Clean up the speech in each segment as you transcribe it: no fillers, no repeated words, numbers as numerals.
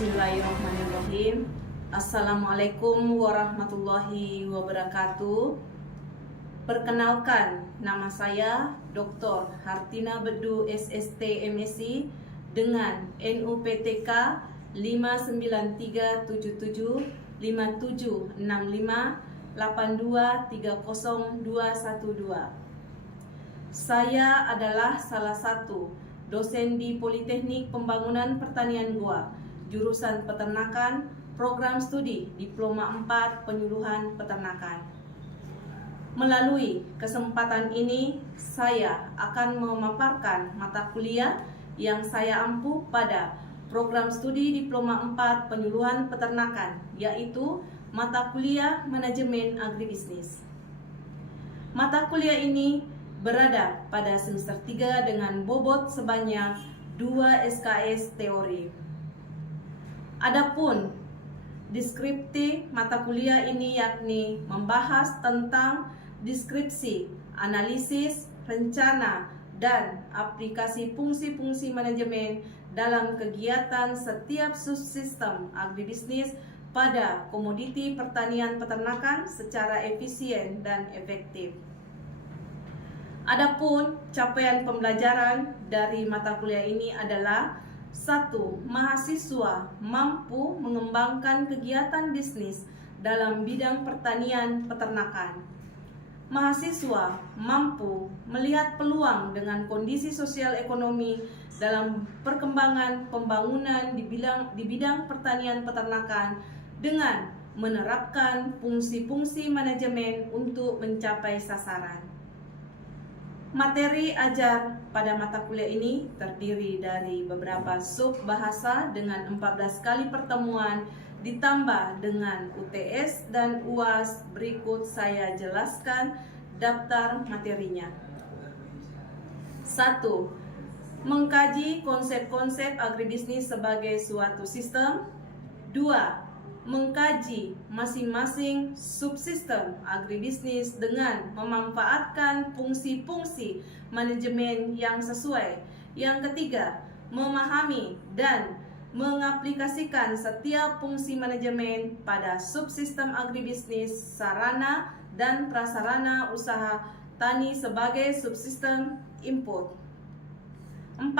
Bismillahirrahmanirrahim. Assalamualaikum warahmatullahi wabarakatuh. Perkenalkan, nama saya Dr. Hartina Bedu SST MSc dengan NUPTK 593775765823012. Saya adalah salah satu dosen di Politeknik Pembangunan Pertanian Goa, jurusan Peternakan, program studi Diploma 4 Penyuluhan Peternakan. Melalui kesempatan ini, saya akan memaparkan mata kuliah yang saya ampu pada program studi Diploma 4 Penyuluhan Peternakan, yaitu mata kuliah Manajemen Agribisnis. Mata kuliah ini berada pada semester 3 dengan bobot sebanyak 2 SKS teori. Adapun deskripsi mata kuliah ini yakni membahas tentang deskripsi, analisis, rencana, dan aplikasi fungsi-fungsi manajemen dalam kegiatan setiap subsistem agribisnis pada komoditi pertanian peternakan secara efisien dan efektif. Adapun capaian pembelajaran dari mata kuliah ini adalah 1. Mahasiswa mampu mengembangkan kegiatan bisnis dalam bidang pertanian peternakan. Mahasiswa mampu melihat peluang dengan kondisi sosial ekonomi dalam perkembangan pembangunan di bidang pertanian peternakan dengan menerapkan fungsi-fungsi manajemen untuk mencapai sasaran. Materi ajar pada mata kuliah ini terdiri dari beberapa sub bahasa dengan 14 kali pertemuan ditambah dengan UTS dan UAS. Berikut saya jelaskan daftar materinya. 1. Mengkaji konsep-konsep agribisnis sebagai suatu sistem. 2. Mengkaji masing-masing subsistem agribisnis dengan memanfaatkan fungsi-fungsi manajemen yang sesuai. Yang ketiga, memahami dan mengaplikasikan setiap fungsi manajemen pada subsistem agribisnis, sarana dan prasarana usaha tani sebagai subsistem input. 4.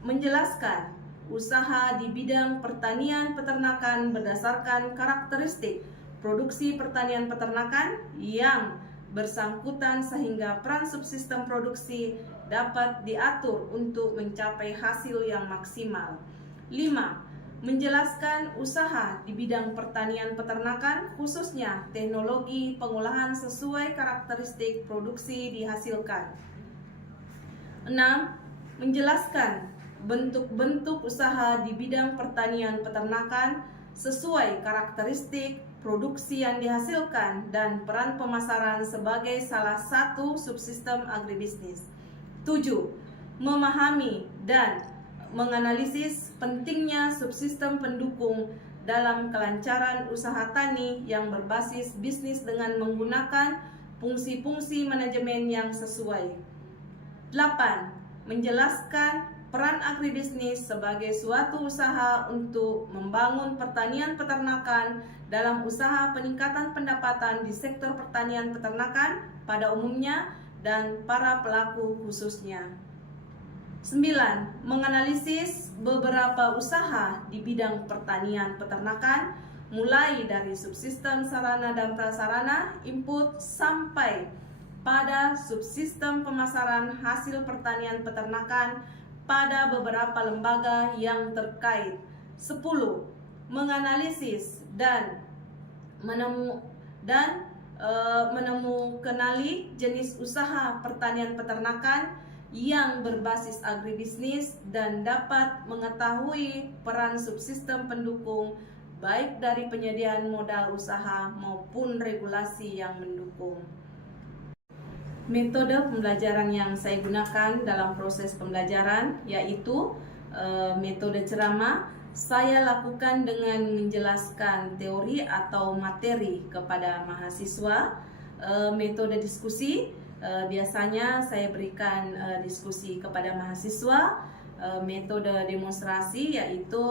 Menjelaskan usaha di bidang pertanian peternakan berdasarkan karakteristik produksi pertanian peternakan yang bersangkutan sehingga peran subsistem produksi dapat diatur untuk mencapai hasil yang maksimal. 5. Menjelaskan usaha di bidang pertanian peternakan khususnya teknologi pengolahan sesuai karakteristik produksi dihasilkan. 6. Menjelaskan bentuk-bentuk usaha di bidang pertanian peternakan sesuai karakteristik produksi yang dihasilkan dan peran pemasaran sebagai salah satu subsistem agribisnis. 7. Memahami dan menganalisis pentingnya subsistem pendukung dalam kelancaran usaha tani yang berbasis bisnis dengan menggunakan fungsi-fungsi manajemen yang sesuai. 8. Menjelaskan peran agribisnis sebagai suatu usaha untuk membangun pertanian peternakan dalam usaha peningkatan pendapatan di sektor pertanian peternakan pada umumnya dan para pelaku khususnya. 9. Menganalisis beberapa usaha di bidang pertanian peternakan mulai dari subsistem sarana dan prasarana input sampai pada subsistem pemasaran hasil pertanian peternakan pada beberapa lembaga yang terkait. 10. Menganalisis dan kenali jenis usaha pertanian peternakan yang berbasis agribisnis dan dapat mengetahui peran subsistem pendukung baik dari penyediaan modal usaha maupun regulasi yang mendukung. Metode pembelajaran yang saya gunakan dalam proses pembelajaran yaitu metode ceramah. Saya lakukan dengan menjelaskan teori atau materi kepada mahasiswa. Metode diskusi, biasanya saya berikan diskusi kepada mahasiswa metode demonstrasi, yaitu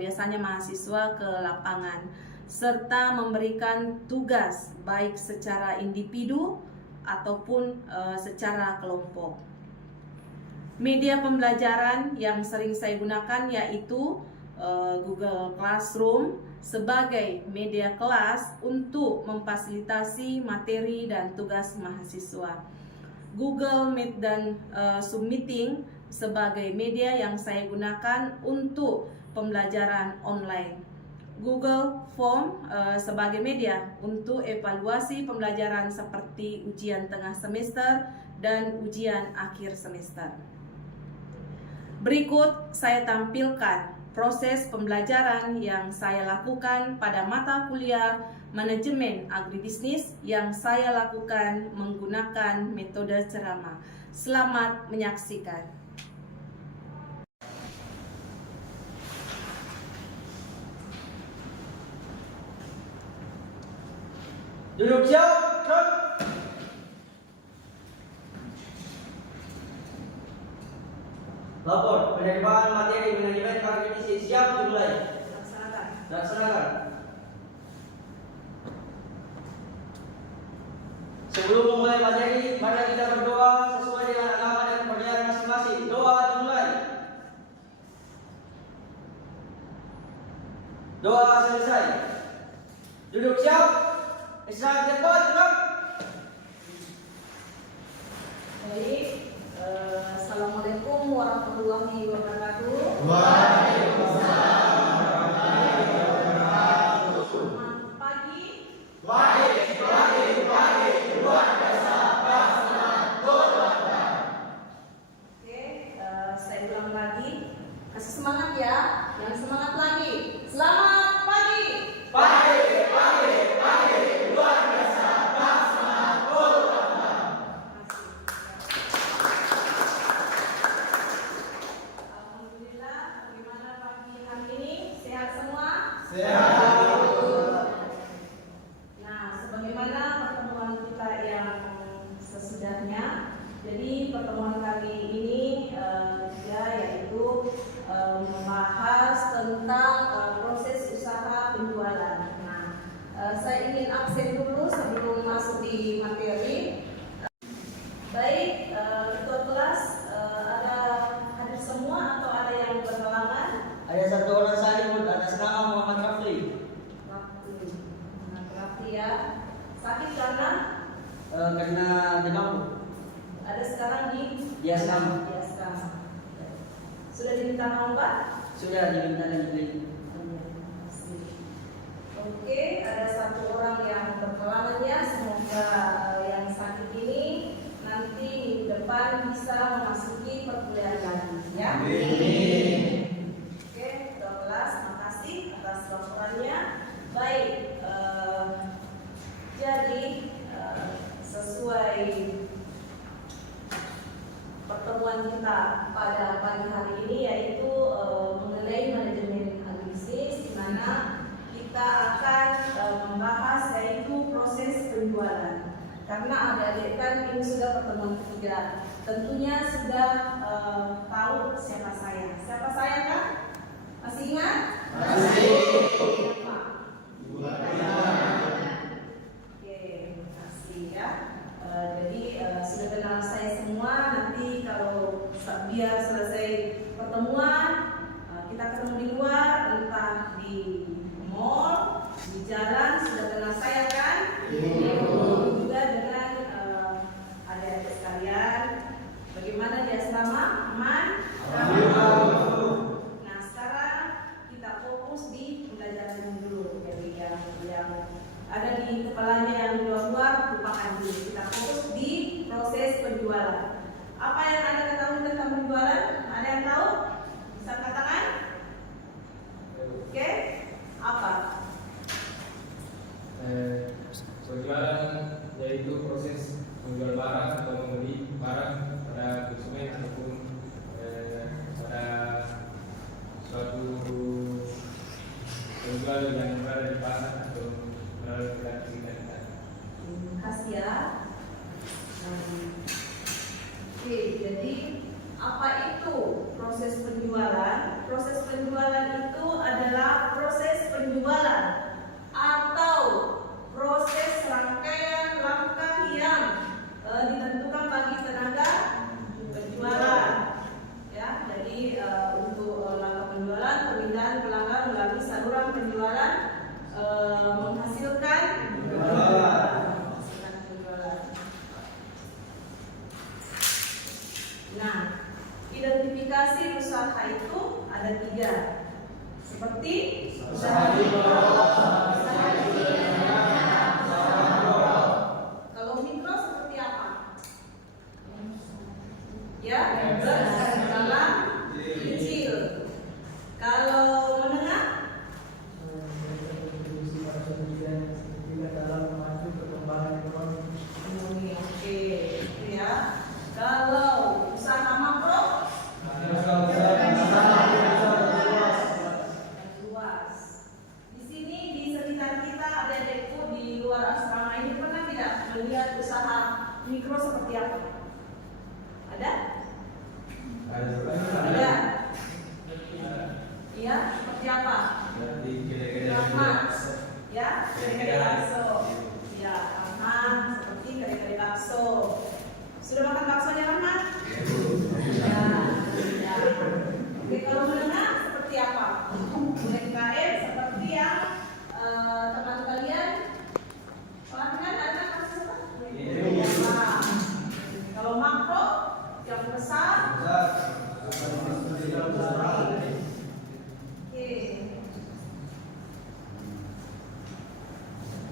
biasanya mahasiswa ke lapangan serta memberikan tugas baik secara individu ataupun secara kelompok. Media pembelajaran yang sering saya gunakan yaitu Google Classroom sebagai media kelas untuk memfasilitasi materi dan tugas mahasiswa. Google Meet dan Zoom Meeting sebagai media yang saya gunakan untuk pembelajaran online. Google Form sebagai media untuk evaluasi pembelajaran seperti ujian tengah semester dan ujian akhir semester. Berikut saya tampilkan proses pembelajaran yang saya lakukan pada mata kuliah Manajemen Agribisnis yang saya lakukan menggunakan metode ceramah. Selamat menyaksikan. Duduk siap, gerak. Lapor, penerimaan materi manajemen agribisnis siap dimulai. Laksanakan. Sebelum memulai materi, mari kita berdoa sesuai dengan agama dan kepercayaan masing-masing. Doa dimulai. Doa selesai. Duduk siap. Istirahat cepat, gerak. Baik, Assalamualaikum warahmatullahi wabarakatuh. Waalaikumsalam warahmatullahi wabarakatuh. Selamat pagi. Pagi, luar biasa, semangat, berlomba. Oke, saya ulang lagi. Kasih semangat ya, yang semangat lagi. Selamat pagi. Pagi, luar biasa, semangat, berlomba. Alhamdulillah, bagaimana pagi hari ini? Sehat semua? Sehat. Nah, sebagaimana pertemuan kita yang sesudahnya, jadi pertemuan kali ini juga yaitu membahas tentang proses usaha penjualan. Nah, saya ingin absen dulu sebelum masuk di materi. Baik, ketua kelas ada hadir semua atau ada yang berhalangan? Ada satu orang saja, atas nama Muhammad Rafli. Rafli ya. Sakit karena Karena demam. ada sekarang di Asam. di asam. Sudah diminta nama Pak? Sudah diminta dan dibeli. Oke, ada satu orang yang berhalangan ya. Semoga yang sakit ini nanti minggu depan bisa memasuki perkuliahan lagi ya. Amin. Oke, 12, makasih atas laporannya. Baik, jadi sesuai pertemuan kita pada pagi hari ini yaitu mengenai manajemen agribisnis, di mana kita akan membahas yaitu proses penjualan. Karena adik-adik kan ini sudah pertemuan ketiga, tentunya sudah tahu siapa saya. Siapa saya kan? Masih ingat? Masih. Siapa? Oke, makasih ya. Jadi sudah kenal saya semua. Nanti kalau biar selesai pertemuan kita ketemu di luar, entah di mall, di jalan, sudah kenal saya kan? Juga dengan adik-adik sekalian. Bagaimana di asrama? Aman? Nah, sekarang kita fokus di pembelajaran dulu. Jadi yang ada di kepalanya yang luar-luar lupakan dulu. Kita fokus di proses penjualan. Apa yang Anda ketahui tentang penjualan? Ada yang tahu? Bisa katakan? Oke, apa? Penjualan yaitu proses menjual barang atau membeli barang pada konsumen ataupun pada suatu penjual yang berada di pasar atau melalui kita. Terima kasih ya. Oke, jadi Apa itu proses penjualan? Proses penjualan itu adalah proses penjualan atau proses rangkaian langkah yang ditentukan bagi tenaga penjualan. Ya, jadi untuk langkah penjualan, permintaan pelanggan melalui saluran penjualan menghasilkan penjualan. Nah, identifikasi usaha itu ada 3, seperti usaha mikro. Kalau mikro seperti apa? Ya, skala kecil. Kalau menengah? Oke, ya. Kalau usaha makro? Luas. Di sini di sekitar kita ada adik-adikku di luar asrama ini pernah tidak melihat usaha mikro seperti apa? Ada? Ada. Iya, seperti apa? Rahmat. Ya, kare-kare bakso. Ya, Rahmat seperti kare-kare bakso. Sudah makan baksonya Rahmat? Ya, ya. Oke, kalau menengah seperti apa? UMKM seperti yang teman kalian pelatihan ada kasus apa? Nah, kalau makro yang besar.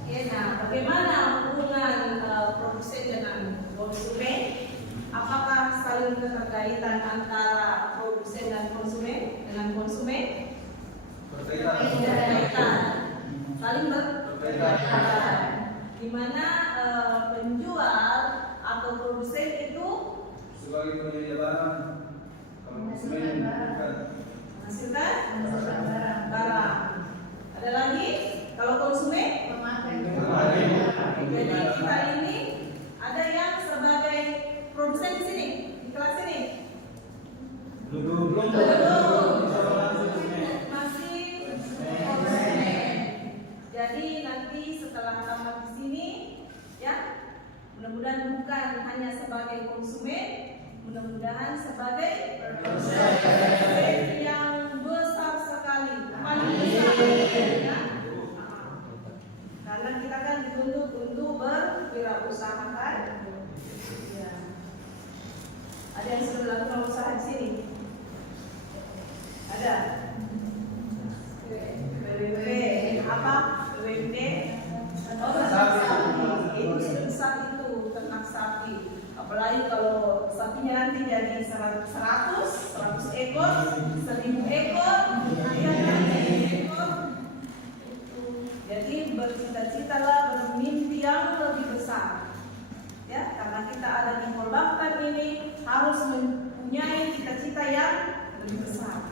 Oke, nah bagaimana hubungan produsen dengan konsumen? Apakah saling keterkaitan antara produsen dan konsumen dengan konsumen? Berkaitan. Saling berkaitan. Di mana penjual atau produsen itu sebagai penyedia barang, kalau konsumen bukan. menghasilkan barang. Ada lagi? Kalau konsumen? Jadi kita ini ada yang sebagai produsen di sini, di kelas ini. Belum. Masih konsumen. Jadi nanti setelah tamat di sini, ya, mudah-mudahan bukan hanya sebagai konsumen, mudah-mudahan sebagai produsen yang besar sekali, paling besar. Ya. Karena kita kan dituntut untuk berwirausaha kan? Ya. Ada yang sudah melakukan usaha di sini? Ada? WWP apa? WWP? Oh, ternak sapi. Itu sebesar itu ternak sapi. Apalagi kalau sapinya nanti jadi 100 ekor, 1000 ekor, ekor. Jadi bercita-citalah bermimpi yang lebih besar. Ya, karena kita ada di Polbaktan ini harus mempunyai cita-cita yang lebih besar.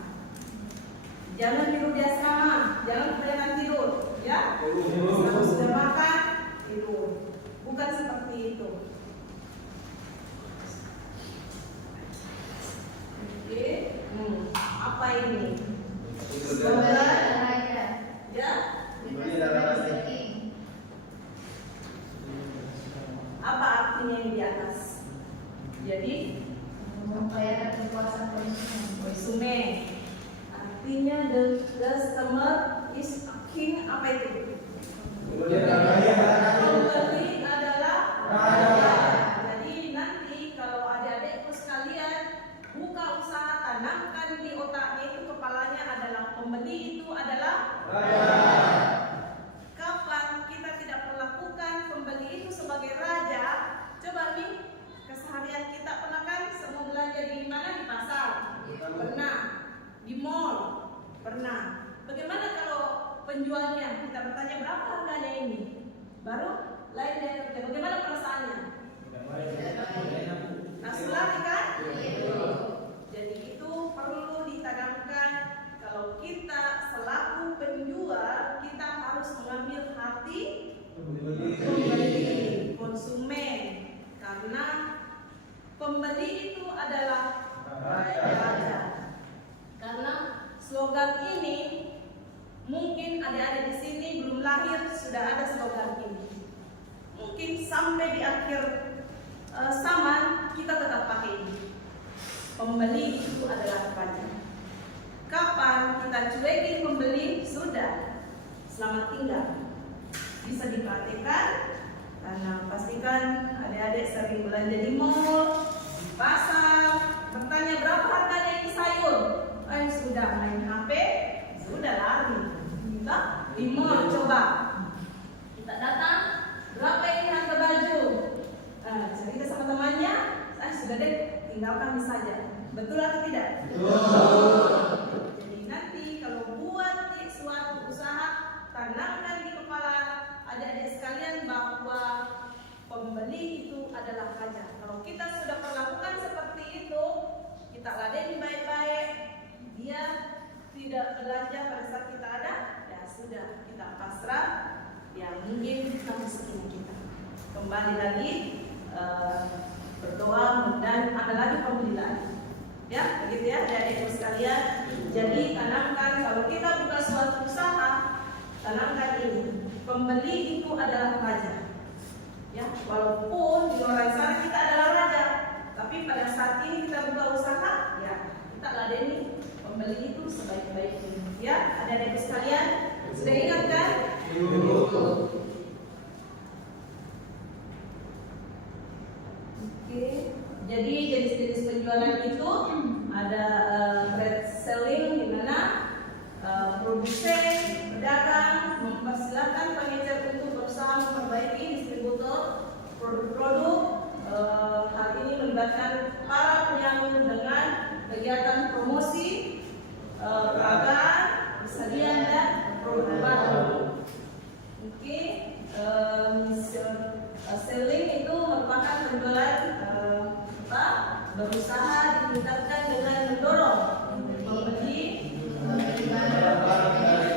Jangan tidur di asrama, jangan kebanyakan tidur, ya. Kalau sudah makan, tidur. Bukan seperti itu. Oke, apa ini? Ya. Apa artinya yang di atas? Jadi membayar kekuasaan konsumen. Artinya the customer is a king. Apa itu? Pembeli adalah raja. Jadi nanti kalau adik-adikku sekalian buka usaha, tanamkan di otaknya itu, kepalanya adalah pembeli itu adalah raja. Kapan kita tidak melakukan pembeli itu sebagai raja? Coba nih, keseharian kita pernah kan semua belanja di mana? Di pasar. Pernah. Di mall. Pernah. Bagaimana kalau penjualnya? Kita bertanya berapa harganya ini? Baru lain dari kerja. Bagaimana perasaannya? Langsung lari kan? Jadi itu perlu ditanamkan. Kalau kita selaku penjual, kita harus mengambil hati pembeli, konsumen, karena pembeli itu adalah adik-adik di sini belum lahir sudah ada slogan ini. Mungkin sampai di akhir zaman kita tetap pakai ini. Pembeli itu adalah raja. Kapan kita cuekin pembeli, sudah, selamat tinggal. Bisa diperhatikan karena pastikan adik-adik sering belanja di mall, di pasar, bertanya berapa harganya ini sayur. Sudah main HP, sudah lari. Kita di mall coba. Kita datang, berapa ini harga baju? Cerita sama temannya, sudah deh, tinggalkan saja. Betul atau tidak? Betul. Jadi nanti kalau buat suatu usaha, tanamkan di kepala adik-adik sekalian bahwa pembeli itu adalah raja. Kalau kita sudah perlakukan seperti itu, kita ladeni baik-baik, dia tidak belanja pada saat kita ada, ya sudah, kita pasrah, ya mungkin rezekinya kita. Kembali lagi berdoa dan ada lagi pembeli lagi. Ya, begitu ya, adik-adik sekalian. Jadi tanamkan, kalau kita buka suatu usaha, tanamkan ini. Pembeli itu adalah raja. Ya, walaupun di luar sana kita adalah raja, tapi pada saat ini kita buka usaha, ya kita ladeni pembeli itu sebaik-baiknya. Ya, adik-adik sekalian, sudah ingat kan? Oke. Jadi jenis-jenis penjualan itu ada trade selling, di mana produsen, pedagang mempersilahkan pengecer untuk berusaha memperbaiki distributor produk-produk. Hal ini melibatkan para penyalur dengan kegiatan promosi, peragaan, persediaan dan produk baru. Oke. Selling itu merupakan penjualan berusaha ditingkatkan dengan mendorong membeli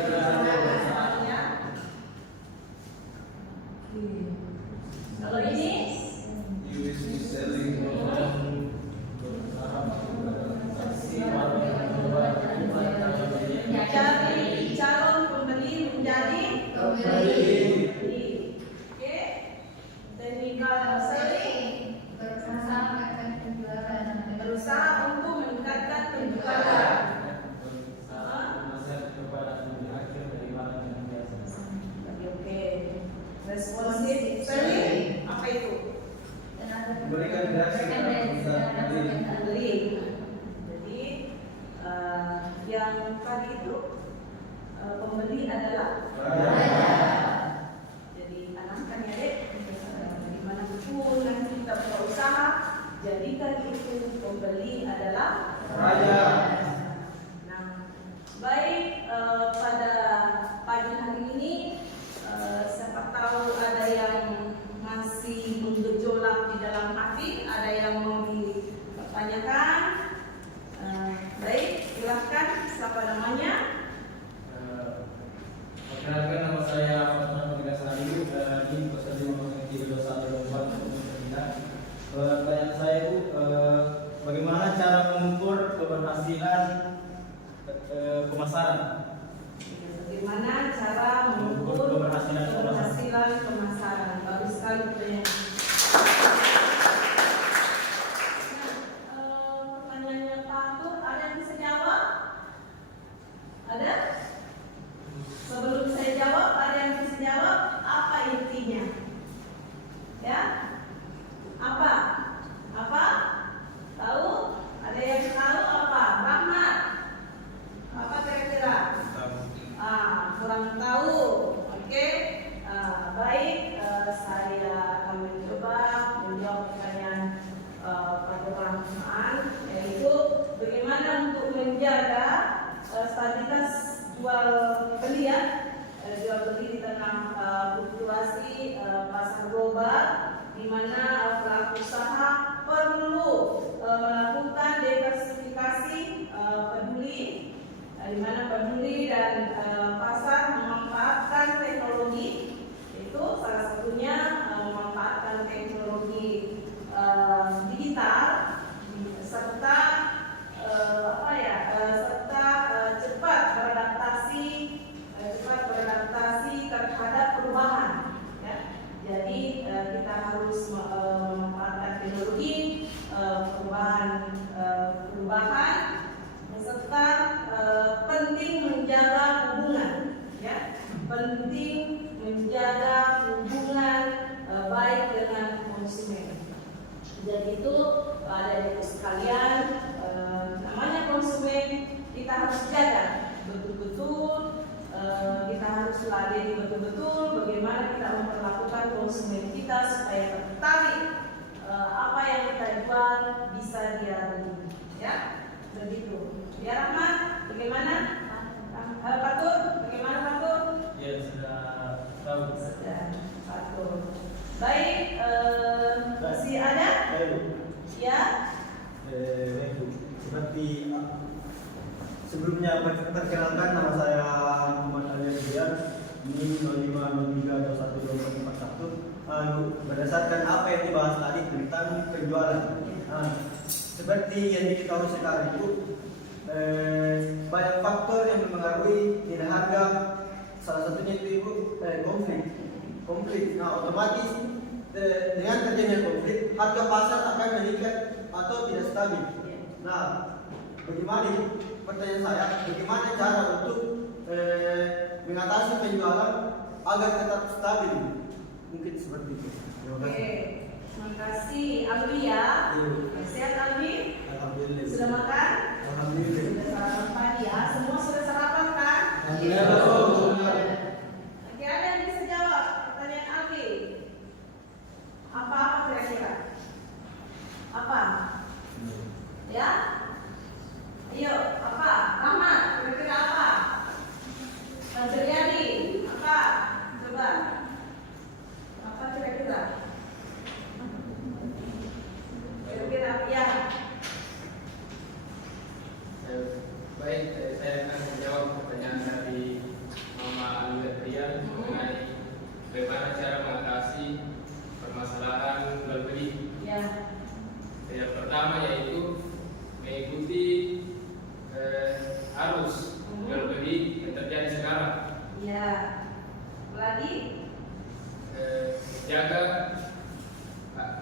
barang-barangnya. Kalau ini cari calon pembeli menjadi pembeli. Oke, technical selling berusaha untuk meningkatkan penjualan. Oke. Responsive selling apa itu? Memberikan reaksi kepada Pembeli. Jadi yang tadi itu pembeli adalah raja. Jadi tanamkan ya dek, dimanapun nanti kita berusaha, jadikan itu pembeli adalah raja. Nah, baik pada pagi hari ini, siapa tahu ada yang masih bergejolak di dalam hati, ada yang mau ditanyakan. Baik, silahkan. Siapa namanya? Perkenalkan, nama saya Fatma Megasari di Pasar 5032124. Pertanyaan saya itu bagaimana cara mengukur keberhasilan pemasaran? Bagaimana cara mengukur keberhasilan pemasaran? Bagus sekali pertanyaan. Pertanyaannya Pak Tur, ada yang bisa jawab? Ada? Sebelum saya jawab, ada yang bisa jawab apa intinya? Ya? Apa? Apa? Tahu? Ada yang tahu apa? Rahmat? Apa kira-kira? Kurang tahu. Oke. Baik, saya akan mencoba menjawab pertanyaan Pak Rahman, yaitu bagaimana untuk menjaga stabilitas jual beli ya, jual beli di tengah fluktuasi pasar global, di mana pelaku usaha perlu melakukan diversifikasi peduli, di mana peduli dan pasar memanfaatkan teknologi, itu salah satunya memanfaatkan teknologi digital serta cepat beradaptasi perubahan serta penting menjaga hubungan, ya, penting menjaga hubungan baik dengan konsumen. Jadi itu ada ibu sekalian, namanya konsumen kita harus jaga betul-betul, kita harus ladeni betul-betul bagaimana kita memperlakukan konsumen kita supaya tertarik apa yang kita jual bisa dia beli, ya, begitu. Ya Rahmat, bagaimana? Fatur, bagaimana Fatur? Ya, sudah tahu. Sudah, Fatur. Baik, masih ada? Ya. Seperti sebelumnya perkenalkan, nama saya Muhammad Ali Rian, ini 0503212441. Berdasarkan apa yang dibahas tadi tentang penjualan, seperti yang diketahui sekarang itu banyak faktor yang mempengaruhi nilai harga. Salah satunya itu konflik. Nah, otomatis dengan terjadinya konflik, harga pasar akan meningkat atau tidak stabil. Nah, bagaimana, pertanyaan saya, bagaimana cara untuk mengatasi penjualan agar tetap stabil? Mungkin seperti itu. Terima kasih. Oke, terima kasih Alwi ya. Sehat Alwi? Alhamdulillah. Sudah makan? Alhamdulillah. Sudah sarapan pagi ya? Semua sudah sarapan kan? Alhamdulillah. Oke, ada yang bisa jawab pertanyaan Alwi? Apa kira-kira? Apa? Ya? Ayo, apa? Rahmat, kira-kira apa? Terjadi apa? Coba. Apa kira-kira? Kira-kira ya. Baik, saya akan menjawab pertanyaan dari Mama Alwi Rian mengenai bagaimana cara mengatasi permasalahan jual beli. Ya. Yang pertama yaitu mengikuti arus jual beli yang terjadi sekarang. Ya. Lagi?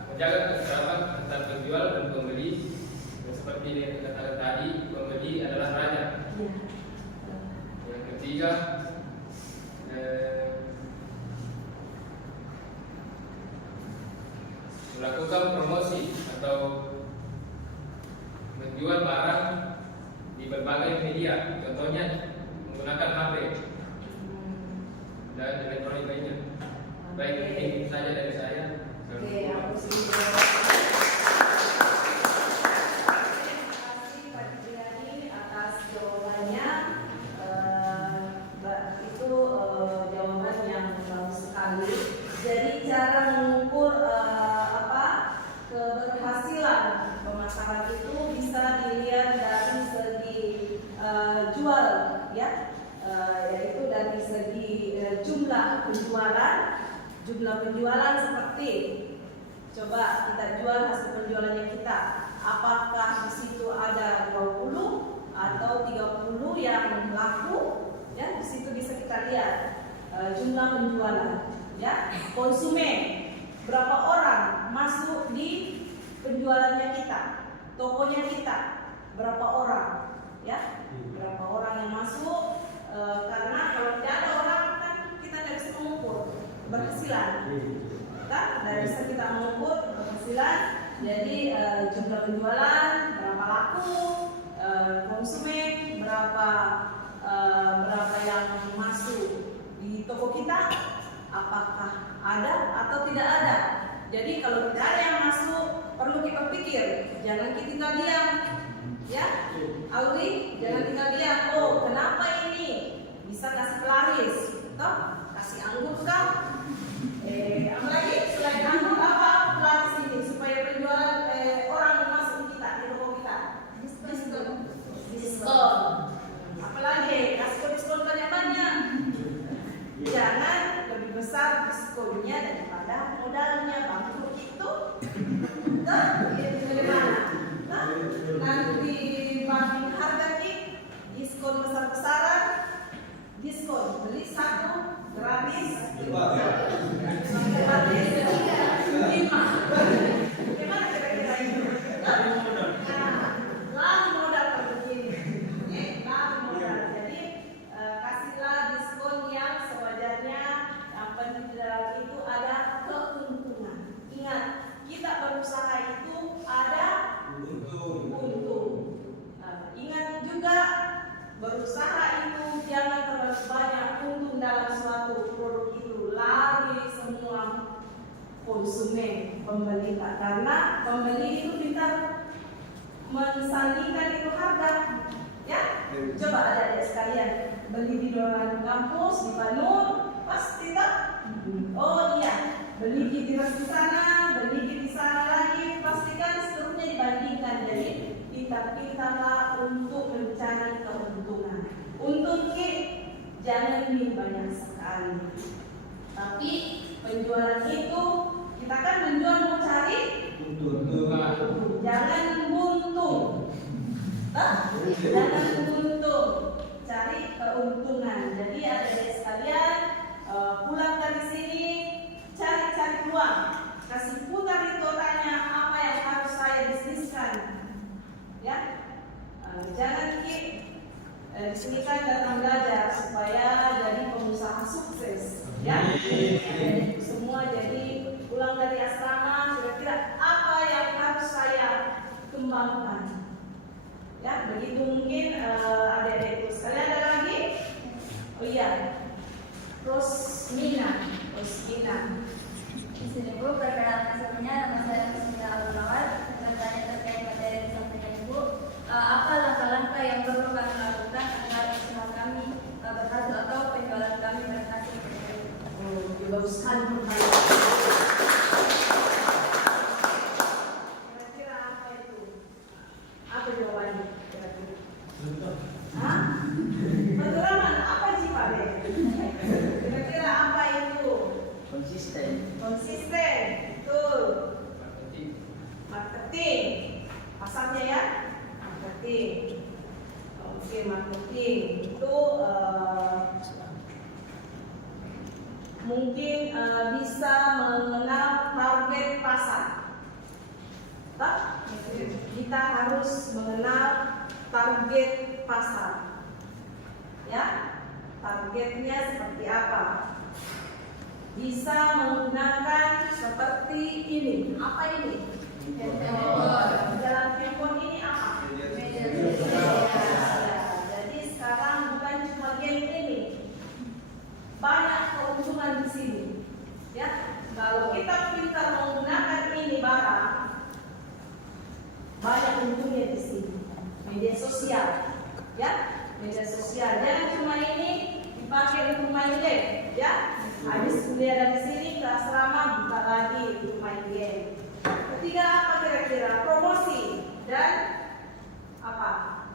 Menjaga kesetaraan antara penjual dan pembeli. Dan seperti yang dikatakan tadi, pembeli adalah raja. Ya. Yang ketiga, melakukan promosi atau menjual barang di berbagai media, contohnya menggunakan HP dan elektronik lainnya. Baik, ini saja dari saya. Oke, aku sini. Terima kasih Pak Jibrani atas jawabannya. Itu jawaban yang bagus sekali. Jadi cara mengukur keberhasilan pemasaran itu bisa dilihat dari segi jual, ya, yaitu dari segi jumlah penjualan seperti coba kita jual hasil penjualannya kita, apakah di situ ada 20 atau 30 yang laku, ya, di situ bisa kita lihat jumlah penjualan, ya, konsumen berapa orang masuk di penjualannya kita, tokonya kita berapa orang, ya, berapa orang yang masuk, karena kalau tidak ada orang kan kita tidak bisa mengukur keberhasilan, kan? Tidak bisa kita mengukur keberhasilan. Jadi jumlah penjualan berapa laku, konsumen berapa yang masuk di toko kita, apakah ada atau tidak ada. Jadi kalau tidak ada yang masuk, perlu kita pikir, jangan kita tinggal diam, ya, Alwi, jangan tinggal diam. Oh, kenapa ini bisa kasih pelaris, toh kasih anggur kah? Apa lagi selain anggur, apa pelaris ini supaya penjualan orang masuk kita di toko kita? Diskon. Apalagi kasih diskon banyak-banyak. Jangan lebih besar diskonnya daripada modalnya, bangkrut itu. Bagaimana? Nanti banding harga diskon besar-besaran, diskon beli satu gratis. konsumen, pembeli, Pak. Karena pembeli itu pintar mensandingkan itu harga, ya. Coba adik-adik sekalian beli di Dolan Kampus, di Banur, pasti tak? Oh iya, beli di Resi sana, beli di sana lagi, pastikan seterusnya dibandingkan. Jadi pintar-pintarlah untuk mencari keuntungan. Untuk jangan beli banyak sekali. Tapi penjualan itu kita kan menjual mau cari jangan buntung. Jangan buntung, cari keuntungan. Jadi adik-adik sekalian pulang dari sini cari peluang, kasih putar itu otaknya apa yang harus saya bisniskan, ya. Jangan di sini kan datang belajar supaya jadi pengusaha sukses, ya. Semua jadi pulang dari asrama kira-kira apa yang harus saya kembangkan. Ya, begitu mungkin adik-adik sekalian. Ada lagi? Oh iya, Rosmina. Di sini Bu, perkenalkan sebelumnya nama saya Rosmina Al-Nawal. Pertanyaan terkait materi yang disampaikan Ibu. Apa langkah-langkah yang perlu kami lakukan agar usaha kami berhasil atau penjualan kami berhasil? Bagus sekali pertanyaan. Kira-kira apa itu? Apa jawabannya? Hah? Betul aman? Apa sih Pak De? Kira-kira apa itu? Konsisten. Betul. Marketing. Pasarnya ya? Marketing. Oke, marketing itu mungkin bisa mengenal target pasar. Kita harus mengenal target pasar. Ya, targetnya seperti apa? Bisa menggunakan seperti ini. Apa ini? Dalam handphone ini apa? Jadi sekarang bukan cuma game ini, banyak keuntungan di sini. Ya, kalau kita pintar menggunakan ini barang, banyak untungnya di sini. Media sosial, ya, media sosial. Jangan cuma ini dipakai untuk main game, ya. Habis kuliah dari sini ke asrama buka lagi untuk main game. Ketiga apa kira-kira? Promosi dan apa?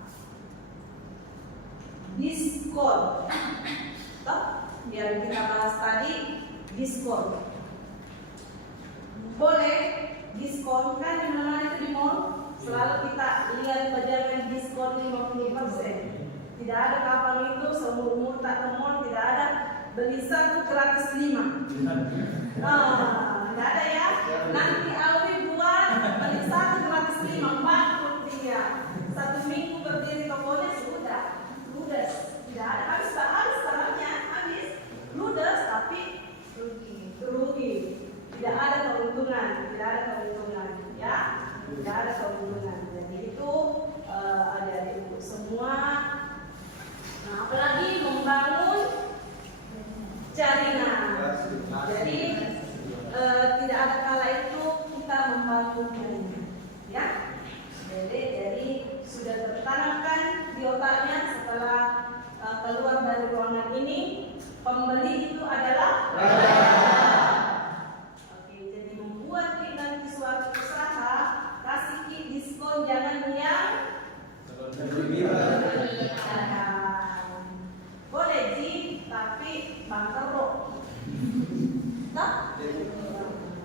Diskon. Toh, yang kita bahas tadi diskon. Boleh diskon kan di mana itu di mall selalu kita lihat pajangan diskon 50%. Tidak ada kapan itu seumur umur tak ke mall tidak ada beli 1 gratis 5. Tidak ada ya. Nanti Alwi buat beli 1 gratis 5 bangkrut dia. 1 minggu berdiri tokonya sudah ludes. Tidak ada habis barangnya habis ludes tapi rugi. Tidak ada keuntungan, ya. Tidak ada keuntungan. Jadi itu adik-adik semua. Nah, apalagi membangun jaringan. Jadi tidak ada kala itu kita membangun jaringan, ya. Jadi sudah tertanamkan di otaknya setelah keluar dari ruangan ini, pembeli itu adalah Oke, jadi membuat nanti suatu usaha kasih diskon jangan yang boleh Ji, tapi bangkrut. Nah,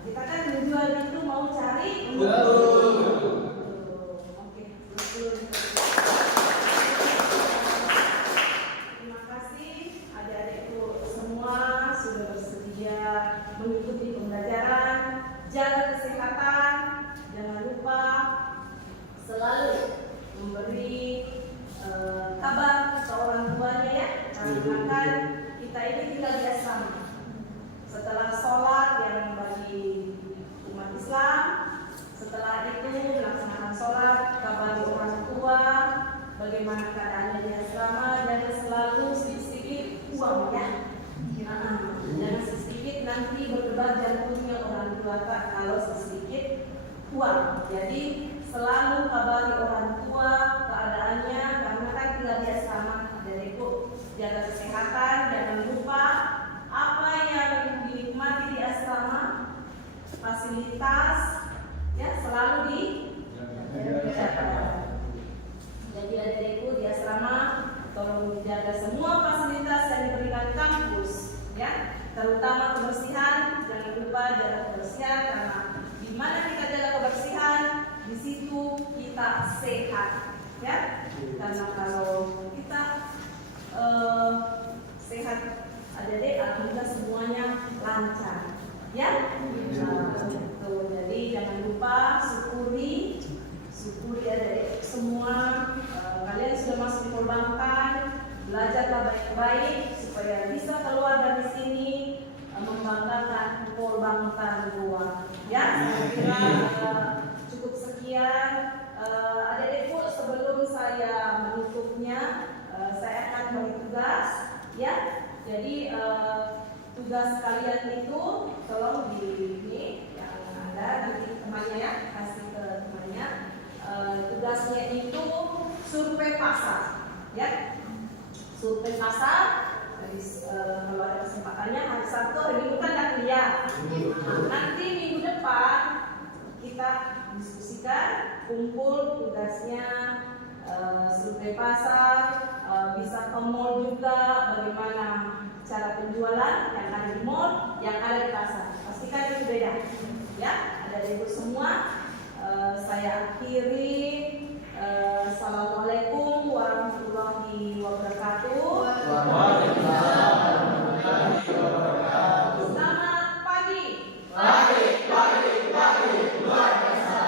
kita kan menjual itu mau cari Oke, terima kasih adik-adikku semua sudah bersedia mengikuti pembelajaran. Jaga kesehatan, jangan lupa selalu memberi kabar ke orang tuanya ya, karena kan kita ini tinggal di asrama. Setelah sholat yang bagi umat Islam, setelah itu melaksanakan sholat, kabari orang tua, bagaimana keadaannya di asrama, jangan selalu sedikit uang ya. Jangan sedikit nanti berdebar jantungnya orang tua. tua kalau sedikit uang. Jadi selalu kabari orang tua keadaannya, karena kan tinggal di asrama. Jadi ibu jaga kesehatan, jangan lupa apa yang dinikmati di asrama, fasilitas ya selalu dijaga. Jadi adik-adikku di asrama tolong dijaga semua fasilitas yang diberikan kampus, ya, terutama kebersihan. Jangan lupa jaga kebersihan, karena di mana kita jaga kebersihan, di situ kita sehat, ya. Karena kalau kita sehat, adik-adik, alhamdulillah semuanya lancar, ya. Jadi jangan lupa syukuri adik-adik semua. Kalian sudah masuk di perbankan, belajarlah baik-baik supaya bisa keluar dari sini membanggakan perbankan Goa. Ya, saya kira cukup sekian. Adik-adikku, sebelum saya menutupnya, saya akan beri tugas, ya. Jadi tugas kalian itu tolong di ini yang ada di temannya, ya, kasih ke temannya. Tugasnya itu survei pasar, ya. Survei pasar. Jadi kalau ada kesempatannya hari Sabtu, hari Minggu kan tak kuliah. Nanti minggu depan kita diskusikan, kumpul tugasnya, survei pasar, bisa ke mall juga, bagaimana cara penjualan yang ada di mall, yang ada di pasar. Pastikan itu beda, ya. Ada ibu semua. Saya akhiri. Assalamualaikum warahmatullahi wabarakatuh. Selamat pagi. Luar biasa.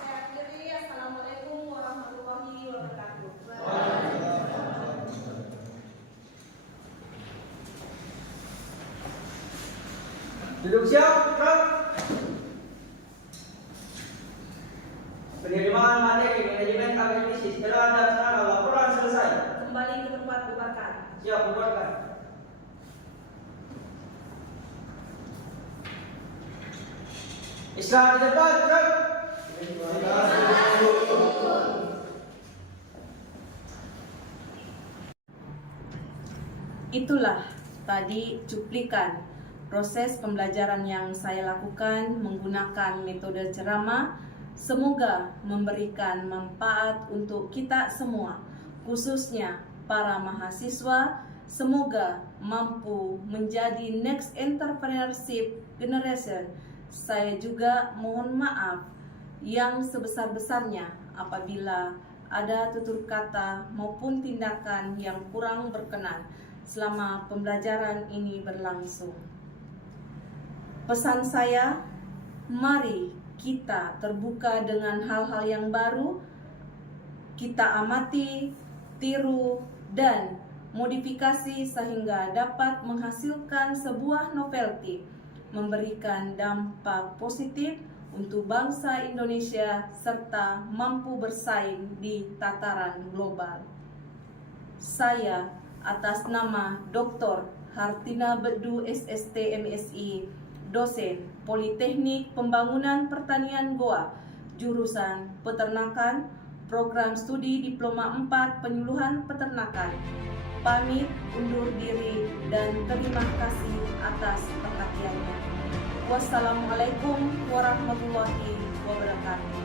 Saya akhiri. Assalamualaikum warahmatullahi wabarakatuh. Duduk siap, Prof. Penerimaan materi manajemen akademisi setelah dilaksanakan laporan selesai. Kembali ke tempat bubarkan. Siap, bubarkan. Islam di depan, Prof. Itulah tadi cuplikan proses pembelajaran yang saya lakukan menggunakan metode ceramah. Semoga memberikan manfaat untuk kita semua, khususnya para mahasiswa. Semoga mampu menjadi next entrepreneurship generation. Saya juga mohon maaf yang sebesar-besarnya apabila ada tutur kata maupun tindakan yang kurang berkenan selama pembelajaran ini berlangsung. Pesan saya, mari kita terbuka dengan hal-hal yang baru, kita amati, tiru, dan modifikasi sehingga dapat menghasilkan sebuah novelty, memberikan dampak positif untuk bangsa Indonesia serta mampu bersaing di tataran global. Saya atas nama Dr. Hartina Bedu SST MSI, dosen Politeknik Pembangunan Pertanian Goa, jurusan Peternakan, Program Studi Diploma 4 Penyuluhan Peternakan. Pamit undur diri dan terima kasih atas perhatiannya. Wassalamualaikum warahmatullahi wabarakatuh.